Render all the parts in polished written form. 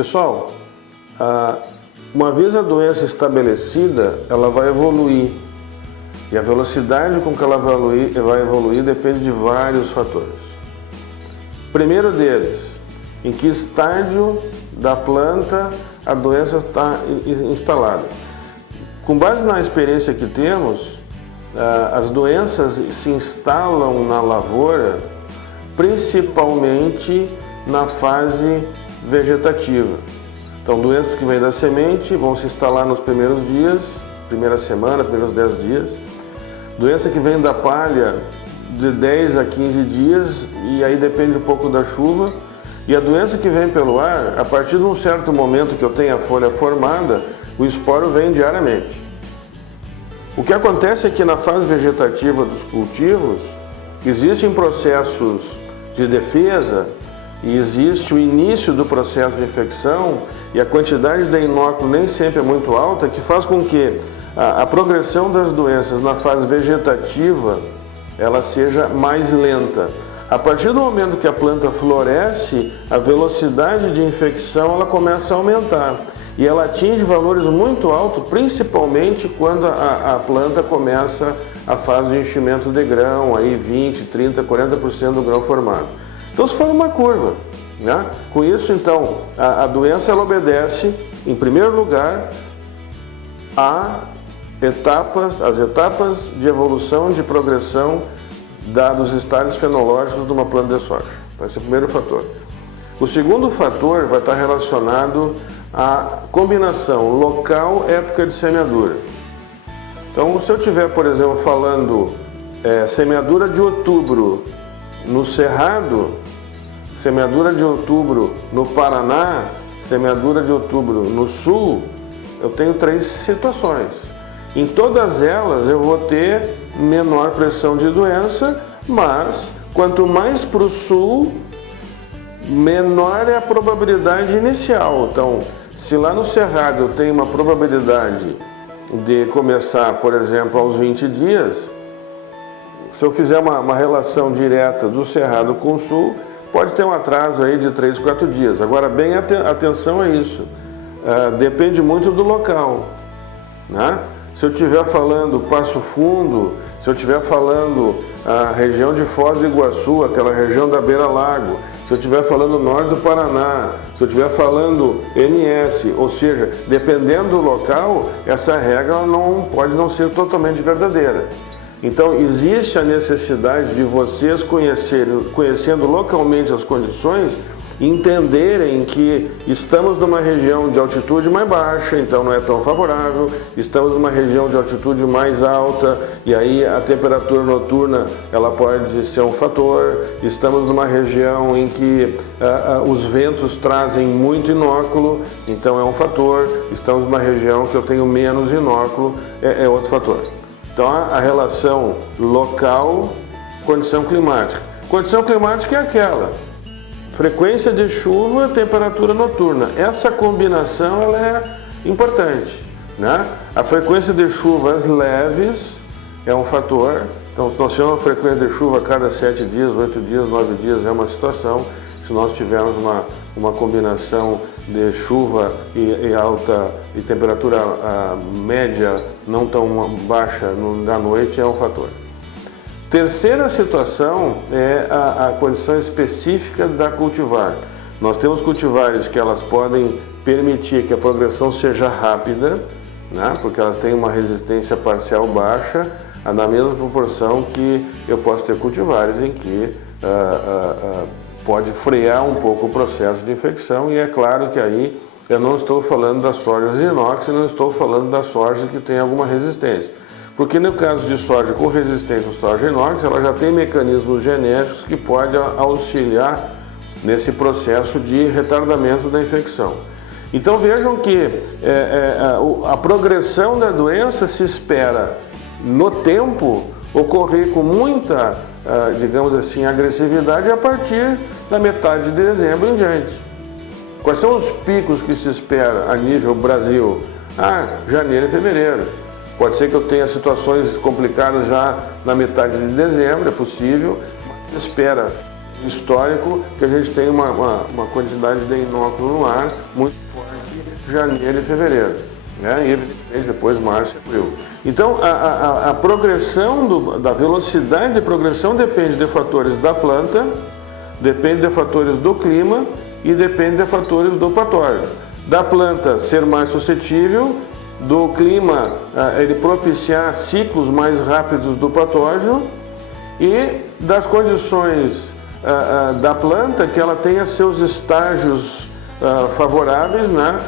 Pessoal, uma vez a doença estabelecida, ela vai evoluir. E a velocidade com que ela vai evoluir depende de vários fatores. Primeiro deles, em que estágio da planta a doença está instalada. Com base na experiência que temos, as doenças se instalam na lavoura principalmente na fase vegetativa. Então, doenças que vêm da semente vão se instalar nos primeiros dias, primeira semana, primeiros 10 dias. Doença que vem da palha de 10 a 15 dias, e aí depende um pouco da chuva. E a doença que vem pelo ar, a partir de um certo momento que eu tenho a folha formada, o esporo vem diariamente. O que acontece é que na fase vegetativa dos cultivos, existem processos de defesa e existe o início do processo de infecção, e a quantidade de inóculo nem sempre é muito alta, que faz com que a progressão das doenças na fase vegetativa ela seja mais lenta. A partir do momento que a planta floresce, a velocidade de infecção ela começa a aumentar e ela atinge valores muito altos, principalmente quando a planta começa a fase de enchimento de grão, aí 20, 30, 40% do grão formado. Então se forma uma curva, né? Com isso, então, a doença ela obedece, em primeiro lugar, as etapas de evolução, de progressão dos estágios fenológicos de uma planta de soja. Então, esse é o primeiro fator. O segundo fator vai estar relacionado à combinação local, época de semeadura. Então, se eu estiver, por exemplo, falando semeadura de outubro no Cerrado, semeadura de outubro no Paraná, semeadura de outubro no Sul, eu tenho 3 situações. Em todas elas eu vou ter menor pressão de doença, mas quanto mais para o sul, menor é a probabilidade inicial. Então, se lá no Cerrado eu tenho uma probabilidade de começar, por exemplo, aos 20 dias, se eu fizer uma relação direta do Cerrado com o Sul, pode ter um atraso aí de 3, 4 dias. Agora, bem atenção a isso. Depende muito do local, né? Se eu estiver falando Passo Fundo, se eu estiver falando a região de Foz do Iguaçu, aquela região da beira-lago, se eu estiver falando norte do Paraná, se eu estiver falando MS, ou seja, dependendo do local, essa regra pode não ser totalmente verdadeira. Então, existe a necessidade de vocês conhecendo localmente as condições, entenderem que estamos numa região de altitude mais baixa, então não é tão favorável, estamos numa região de altitude mais alta, e aí a temperatura noturna ela pode ser um fator, estamos numa região em que os ventos trazem muito inóculo, então é um fator, estamos numa região que eu tenho menos inóculo, é outro fator. Então a relação local, condição climática. Condição climática é aquela: frequência de chuva, temperatura noturna. Essa combinação ela é importante, né? A frequência de chuvas leves é um fator. Então, se nós tivermos uma frequência de chuva a cada 7 dias, 8 dias, 9 dias, é uma situação. Se nós tivermos uma combinação de chuva e alta e temperatura média não tão baixa da noite, é um fator. Terceira situação é a condição específica da cultivar. Nós temos cultivares que elas podem permitir que a progressão seja rápida, né? Porque elas têm uma resistência parcial baixa, na mesma proporção que eu posso ter cultivares em que pode frear um pouco o processo de infecção, e é claro que aí eu não estou falando das sojas inox, não estou falando das sojas que têm alguma resistência. Porque no caso de soja com resistência à soja inox, ela já tem mecanismos genéticos que podem auxiliar nesse processo de retardamento da infecção. Então vejam que a progressão da doença se espera no tempo ocorrer com muita, digamos assim, agressividade a partir da metade de dezembro em diante. Quais são os picos que se espera a nível Brasil? Janeiro e fevereiro. Pode ser que eu tenha situações complicadas já na metade de dezembro, é possível. Espera histórico que a gente tem uma quantidade de inóculo no ar muito forte em janeiro e fevereiro, né? E evidentemente depois março e abril. Então a progressão da velocidade de progressão depende de fatores da planta, depende de fatores do clima e depende de fatores do patógeno. Da planta ser mais suscetível, do clima ele propiciar ciclos mais rápidos do patógeno e das condições da planta que ela tenha seus estágios favoráveis, né,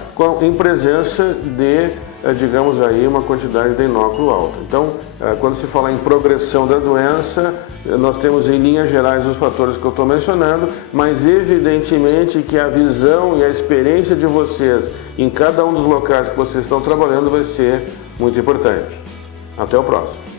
em presença de, digamos aí, uma quantidade de inóculo alta. Então, quando se fala em progressão da doença, nós temos em linhas gerais os fatores que eu estou mencionando, mas evidentemente que a visão e a experiência de vocês em cada um dos locais que vocês estão trabalhando vai ser muito importante. Até o próximo.